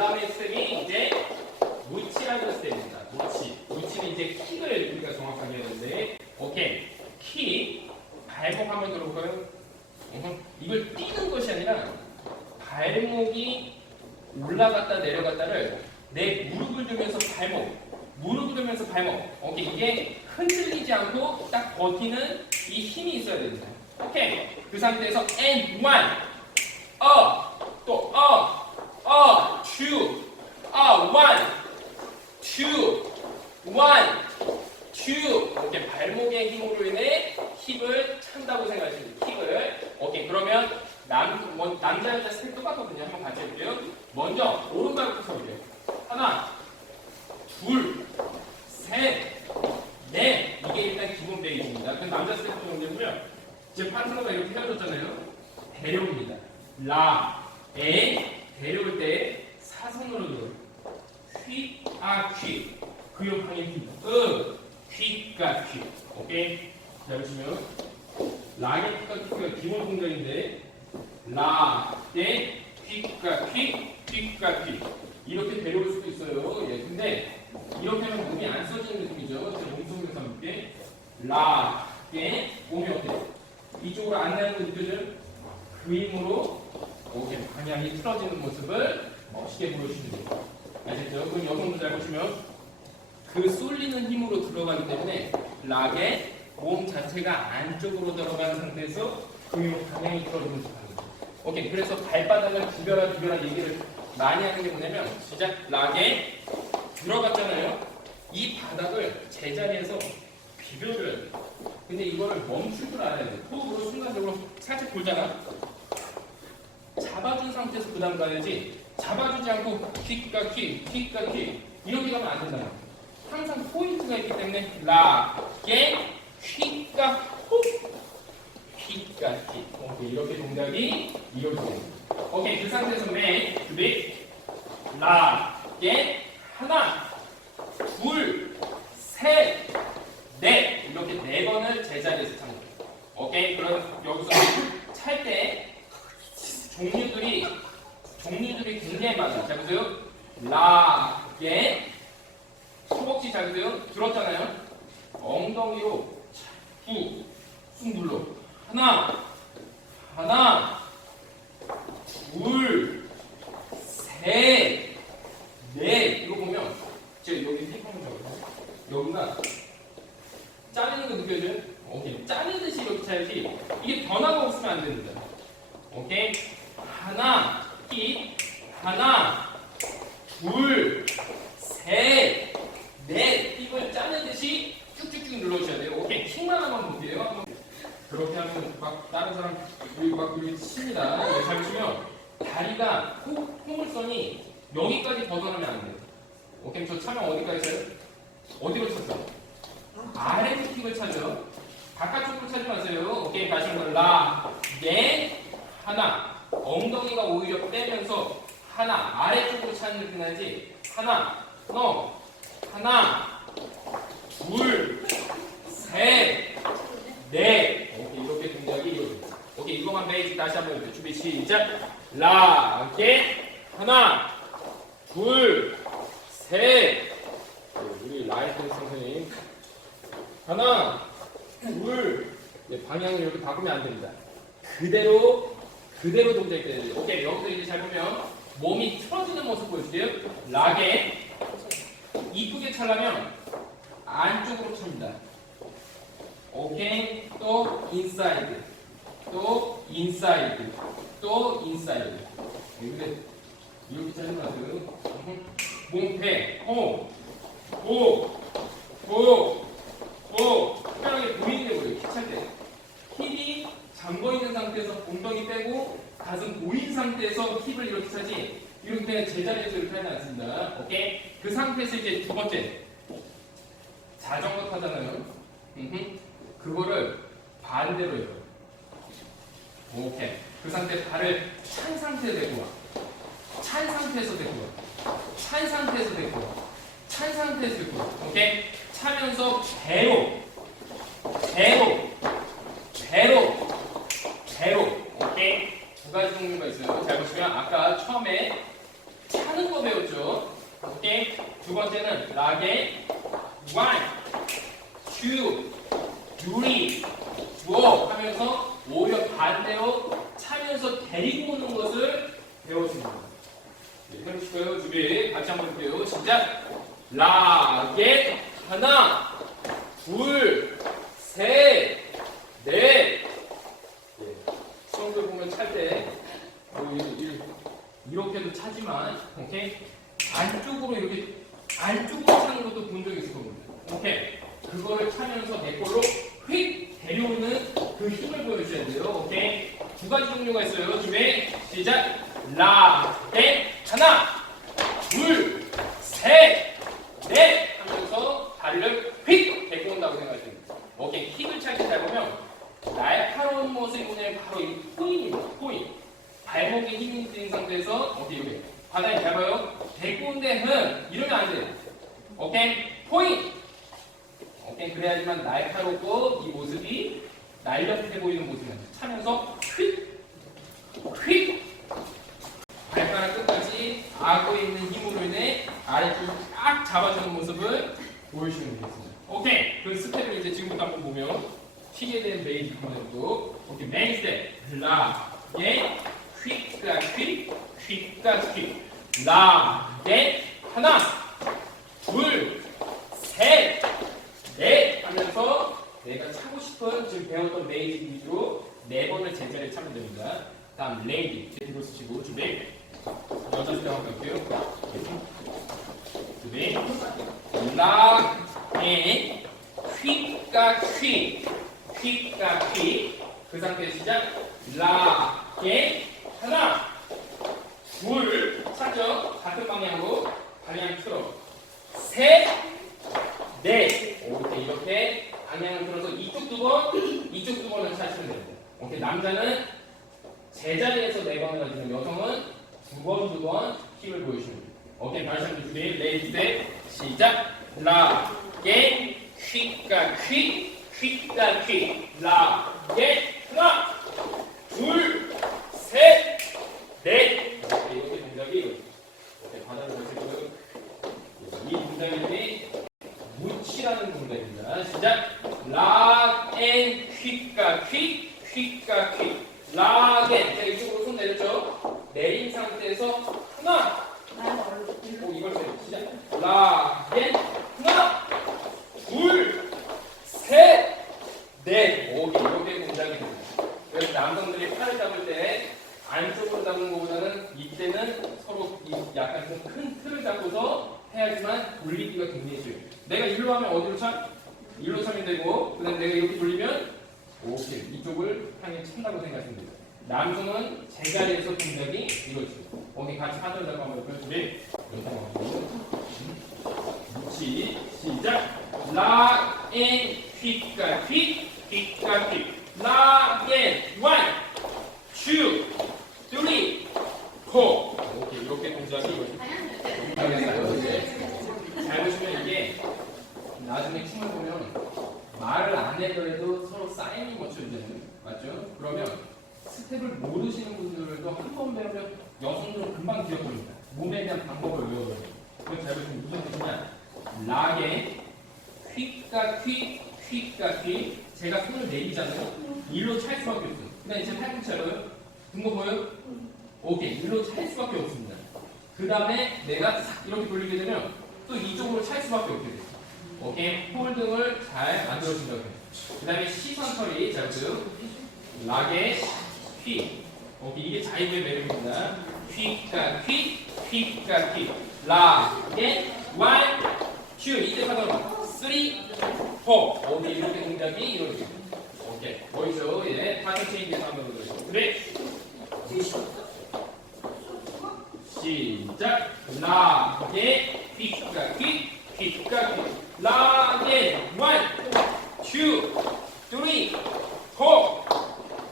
다음에 스텝이 이제 무치라는 스텝입니다. 무치. 무치는 이제 킥을 우리가 정확하게 되는데, 오케이. 킥. 발목 한번 들어볼까요? 어허. 이걸 뛰는 것이 아니라 발목이 올라갔다 내려갔다를 내 무릎을 들면서 발목, 무릎을 들면서 발목. 오케이. 이게 흔들리지 않고 딱 버티는 이 힘이 있어야 됩니다. 오케이. 그 상태에서 and one, up, 또 up, up, two, up, one, two, one, two. 이렇게 발목의 힘으로 인해 힙을 찬다고 생각하시면. 힙을. 오케이. 그러면 남, 뭐, 남자 여자 스텝 똑같거든요. 한번 같이 해볼게요. 먼저 오른발부터 서볼게요. 하나, 둘, 셋, 넷. 이게 일단 기본 베이스입니다. 그 남자 스텝부터 뭐냐면요. 제 파트너가 이렇게 헤어졌잖아요. 데려옵니다. 라, 에, 데려올 때 사선으로. 휘, 아, 휘. 그 옆방에 휘. 으, 휘가 휘. 오케이? 자, 보시면. 라게 휘가 휘가 기본 동작인데, 라, 에, 휘가 휘, 휘가 휘. 이렇게 데려올 수도 있어요. 예, 근데 이렇게 하면 몸이 안 써지는 느낌이죠. 제 몸통에서 함께. 라, 에, 몸이 어때요? 이쪽으로 안 나는 거 느껴져요? 그 힘으로 이렇게 방향이 틀어지는 모습을 멋있게 보여주시면 돼요. 아셨죠? 그럼 여성분 잘 보시면 그 쏠리는 힘으로 들어가기 때문에 락의 몸 자체가 안쪽으로 들어간 상태에서 근육 방향이 틀어지는 거예요. 오케이. 그래서 발바닥을 구별하 구별하 얘기를 많이 하는 게 뭐냐면 시작 락에 들어갔잖아요. 이 바닥을 제자리에서 비벼줘야 돼요. 근데 이거를 멈출 줄 알아야 돼. 호흡으로 순간적으로 살짝 돌잖아. 잡아준 상태에서 그 다음 가야지. 잡아주지 않고 킥과 킥, 킥과 킥 이렇게 가면 안 된다. 항상 포인트가 있기 때문에 라, 게, 킥과 호, 킥과 킥. 오케이, 이렇게 동작이 이렇게 됩니다. 오케이, 그 상태에서 맨 준비. 라, 게, 하나, 둘, 셋, 넷 이렇게 네 번을 제자리에서 거예요. 오케이 그럼 여기서 찰때 종류들이 종류들이 굉장히 많아요. 자 보세요. 라, 게 소복지 잘 보세요. 들었잖아요. 엉덩이로 후, 쑥 눌러. 하나, 하나, 둘, 셋, 넷 이거 보면 제가 여기 테이프를 잡아요. 여기가 짜리는 거 느껴져요? 오케이. 짜리듯이 이렇게 차야지. 이게 변화가 없으면 안 됩니다. 오케이. 하나, 히, 하나, 둘, 셋, 넷. 힙을 짜는 듯이 쭉쭉쭉 눌러주셔야 돼요. 오케이. 킥만 한번 볼게요. 한번. 그렇게 하면 막 다른 사람 여기 막 여기 칩니다. 네, 잘 보시면 다리가 호, 호물선이 여기까지 벗어나면 안 돼요. 오케이. 저 차면 어디까지 쳐요? 어디로 쳤어? 아래 킥을 찾죠. 바깥쪽으로 찾지 마세요. 오케이, 다시 한번 라, 예, 하나. 엉덩이가 오히려 빼면서 하나. 아래쪽으로 찾는 느낌 나지? 하나, 너, 하나, 둘, 셋, 넷. 오케이, 이렇게 동작이 이루어집니다. 오케이, 이거만 베이직 다시 한번 해볼게요. 준비, 시작. 라, 예, 하나, 둘, 셋. 네, 우리 라이트 선생님. 하나, 둘, 네, 방향을 이렇게 바꾸면 안 됩니다. 그대로, 그대로 동작이 돼요. 오케이, 여기서 이제 잘 보면 몸이 틀어지는 모습 보여줄게요. 락에 이쁘게 차려면 안쪽으로 찹니다. 오케이, 또 인사이드, 또 인사이드, 또 인사이드. 근데 이렇게 짜지 마세요. 몸패, 호, 호, 호, 오, 특별하게 보이는 게 뭐예요? 키찰 때. 힙이 잠궈 있는 상태에서 엉덩이 빼고 가슴 보인 상태에서 힙을 이렇게 차지 이렇게 그냥 제자리에서 이렇게 하지 않습니다. 오케이? 그 상태에서 이제 두 번째. 자전거 타잖아요. 음흠. 그거를 반대로 해요. 오케이. 그 상태 발을 찬 상태에 대고 와. 찬 상태에서 대고 와. 찬 상태에서 대고 와. 찬 상태에서 대고 와. 오케이? 차면서 배로 배로 배로 배로 오케이 두 가지 종류가 있어요 잘 보시면 아까 처음에 차는 거 배웠죠 오케이? 두 번째는 락의 one, two, three, four 하면서 오히려 반대로 차면서 데리고 오는 것을 배워줍니다. 네, 해보실까요? 준비 같이 한번 볼게요. 시작! 락의 하나, 둘, 셋, 넷. 예. 수험들 보면 찰 때, 뭐 이렇게도 차지만, 오케이? 안쪽으로 이렇게, 안쪽으로 차는 것도 본 적 있을 겁니다. 오케이? 그거를 차면서 내 걸로 휙 데려오는 그 힘을 보여주셔야 돼요. 오케이? 두 가지 종류가 있어요. 준비, 시작! 라, 넷, 하나, 둘, 셋, 넷 하면서 다리를 휙 데리고 온다고 생각하시면 돼요. 오케이, 킥을 찰 때 잘 보면 날카로운 모습이 오늘 바로 이 포인입니다. 포인. 발목에 힘이 든 상태에서 오케이 여기 바닥에 잡아요. 데는 이러면 안 돼요. 오케이, 포인. 오케이, 그래야지만 날카롭고 이 모습이 날렵해 보이는 모습입니다. 차면서 휙, 휙 발가락 끝까지 악고 있는 힘으로 인해 아래쪽을 꽉 잡아주는 모습을 보여주시면 되겠습니다. 오케이. 그 스텝을 이제 지금부터 한번 보면 튀게 된 베이직 코너도 오케이. 메인 스텝. 라, 예, 퀵가 퀵, 퀵가 퀵. 라, 예, 하나, 둘, 셋, 넷 하면서 내가 차고 싶은 지금 배웠던 베이직 위주로 네 번을 제자리에 차면 됩니다. 다음 레이디 제대로 쓰시고 준비. 여자 스텝 한번 볼게요. 준비. 라, 에, 퀴가 퀴, 퀴가 퀴. 그 상태 시작. 라, 에, 하나, 둘, 찾죠? 같은 방향으로 방향 틀어. 셋, 넷. 오케이, 이렇게 방향을 틀어서 이쪽 두 번, 이쪽 두 번을 찾으시면 됩니다. 오케이, 남자는 제자리에서 네 번을 하시면 여성은 두 번, 두 번 힘을 보여주시면 됩니다. 오케이, 다시 한번 준비. 레이디 셋, 시작. 라, 게, 퀴가 퀴, 퀴가 퀴. 라, 게, 하나, 둘, 셋, 넷. 오케이, 이렇게 동작이 오케이, 바닥을 보시고 이 동작이 무치라는 동작입니다. 시작. 락, 앤, 퀴가 퀴, 퀴가 퀴. 락, 앤. 자, 이쪽으로 손 내렸죠? 내린 상태에서 하나, 오, 이걸 세 시작. 라, 예, 하나, 둘, 셋, 넷. 오케이, 이렇게 동작이 됩니다. 그래서 남성들이 팔을 잡을 때 안쪽으로 잡는 것보다는 이때는 서로 이 약간 좀 큰 틀을 잡고서 해야지만 돌리기가 굉장히 쉬워요. 내가 일로 하면 어디로 차? 일로 차면 되고, 그 다음에 내가 이렇게 돌리면 오케이, 이쪽을 향해 찬다고 생각하시면 돼요. 남성은 제자리에서 동작이 이루어지죠. 오케이, 같이 하늘 잡고 한번 볼까요? 준비. 묻지 시작 락앤 휙가 휙 휙가 휙락앤 원, 투, 쓰리, 포 오케이 이렇게 동작이 잘 보시면 이게 나중에 춤을 보면 말을 안 해더라도 서로 사인이 맞춰지잖아요 맞죠? 그러면 스텝을 모르시는 분들도 한 번 배우면 여성들은 금방 기억합니다 몸에 대한 방법을 외워요. 그럼 잘 보시면 무슨 뜻이냐 락에 퀵과 퀵, 퀵과 퀵 제가 손을 내리잖아요 일로 찰 수밖에 없어요. 그다음에 제 팔꿈치를 등거 보여요? 오케이. 일로 찰 수밖에 없습니다. 그 다음에 내가 싹 이렇게 돌리게 되면 또 이쪽으로 찰 수밖에 없게 돼요. 오케이? 홀등을 잘 만들어준다고 해요. 그 다음에 시선 처리 잘 보세요 락에 퀵 오케이 이게 자유의 매력입니다. 퀵과 퀵, 퀵과 퀵. 락에 원, 큐 이제 하도록 쓰리, 포. 오케이 이렇게 동작이 이루어집니다. 오케이 보이죠? 예 파트 체인지에서 한번 보도록 그래. 시작. 락에 퀵과 퀵, 퀵과 퀵. 락에 원, 투, 쓰리, 포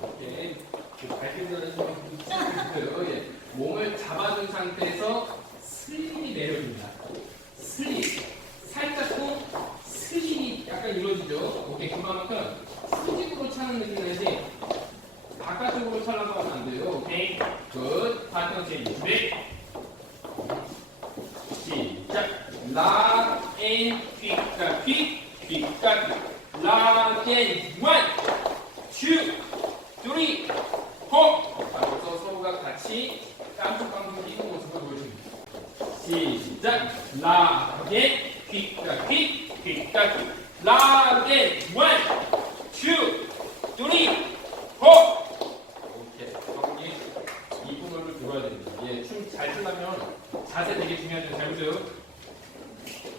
오케이 발끝을 좀 예. 몸을 잡아준 상태에서 슬림이 내려줍니다. 슬림. 살짝 또 슬림이 약간 이루어지죠. 오케이. 그만큼 수직으로 차는 느낌이 나지 바깥쪽으로 차려고 하면 안 돼요. 오케이. 굿. 파트너 체인지. 준비. 시작. 라앤 퀵가 퀵 퀵가 퀵 라앤 원, 투, 쓰리, 포 하면서 서로가 같이 깜짝깜짝 뛰는 모습을 보여줍니다. 시작 퀵가 퀵 퀵가 퀵 라앤 원, 투, 쓰리, 포 오케이. 여러분이 이 부분을 들어야 됩니다. 예, 춤잘 추려면 자세 되게 중요하죠. 잘 보세요.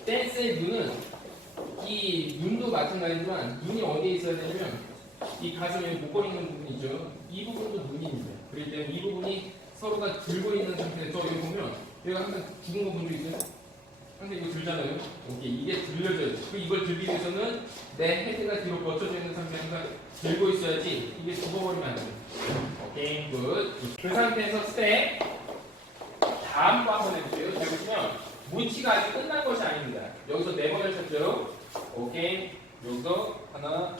댄스의 눈은 이 눈도 마찬가지지만 눈이 어디에 있어야 되냐면 이 가슴에 목걸이 있는 부분이 있죠. 이 부분도 눈입니다. 그렇기 때문에 이 부분이 서로가 들고 있는 상태에서 여기 보면 얘가 항상 죽은 거 본 적 있어요? 항상 이거 들잖아요. 오케이. 이게 들려져요. 그 이걸 들기 위해서는 내 헤드가 뒤로 뻗쳐져 있는 상태에 항상 들고 있어야지 이게 죽어버리면 안 돼요. 오케이, 굿. 그 상태에서 스텝. 다음 거 한번 해볼게요. 잘 보시면 문치가 아직 끝난 것이 아닙니다. 여기서 네 번을 쳤죠. 오케이. 여기서 하나,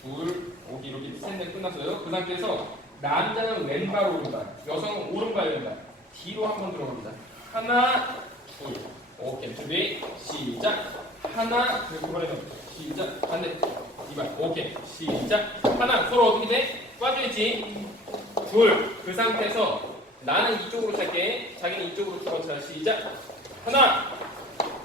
둘, 오케이 이렇게 셋넷 끝났어요. 그 상태에서 남자는 왼발 오른발, 여성은 오른발 왼발 뒤로 한 번 들어갑니다. 하나, 둘. 오케이 준비 시작. 하나, 그리고 이번에는 시작. 반대. 이발. 오케이 시작. 하나 서로 어떻게 돼? 빠져있지. 둘. 그 상태에서 나는 이쪽으로 찰게. 자기는 이쪽으로 차. 시작. 하나,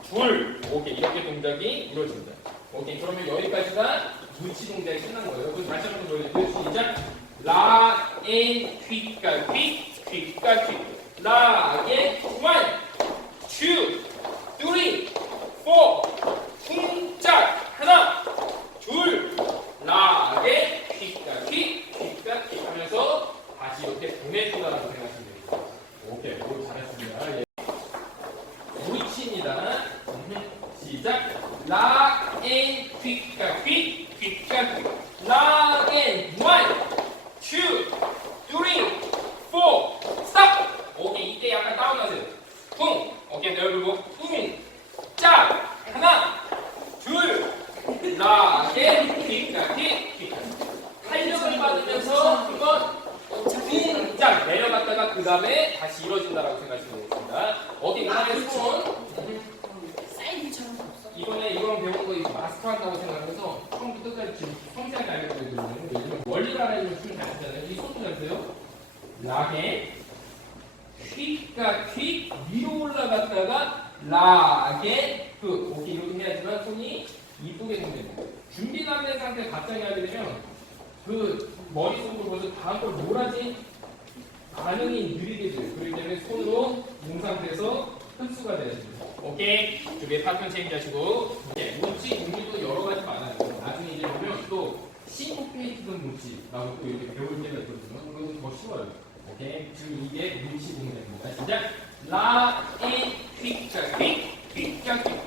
둘. 오케이. 이렇게 동작이 이루어집니다. 오케이. 그러면 여기까지가 무치 동작이 끝난 거예요. 그럼 다시 한번 보여드릴게요. 시작. 라, 엔, 퀵 가, 퀵, 퀵 가, 퀵. 라, 엔, 원, 투, 쓰리, 포. 쿵짝. 하나, 둘. 라, 엔, 퀵가, 퀵, 퀵가, 퀵 하면서 다시 이렇게 보내준다라고 생각하시면 됩니다. 오케이. 오, 잘했습니다. 예. 무치입니다. 시작. 라, 엔, 퀵가, 퀵, 퀵가, 퀵. 라, 엔, 원, 투, 쓰리, 포, 스탑. 오케이, 이때 약간 다운하세요. 쿵. 오케이, 내 얼굴 보고. 쿵. 짝. 하나, 둘, 라, 엔, 퀵가, 퀵, 퀵가. 탄력을 받으면서 한번 쿵짝 내려갔다가 그 다음에 다시 이루어진다라고 생각하시면 되겠습니다. 어디 이번에 손 사이즈처럼 없어. 이번에 이번 배운 거 이거 마스터한다고 생각해서 처음부터 끝까지 지금 섬세하게 알려드리거든요. 춤을 잘 추잖아요. 이 손도 잘 세요. 락에 퀵과 퀵 위로 올라갔다가 락에 그 오케이 이렇게 해야지만 손이 이쁘게 생깁니다. 준비가 안 된 상태 갑자기 하게 되면 그 머릿속으로 벌써 다음 걸 몰아지 반응이 느리게 돼요. 그렇기 때문에 손으로 용 상태에서 흡수가 돼야 됩니다. 오케이. 준비 파트너 체인지 하시고 예, 문치 종류도 여러 가지 많아요. 나중에 이제 보면 또 싱코페이트든 문치 라고 또 이렇게 배울 때가 있거든요. 그건 더 쉬워요. 오케이. 지금 이게 문치 동작입니다. 시작. 라, 인, 퀵자, 퀵, 퀵자, 퀵.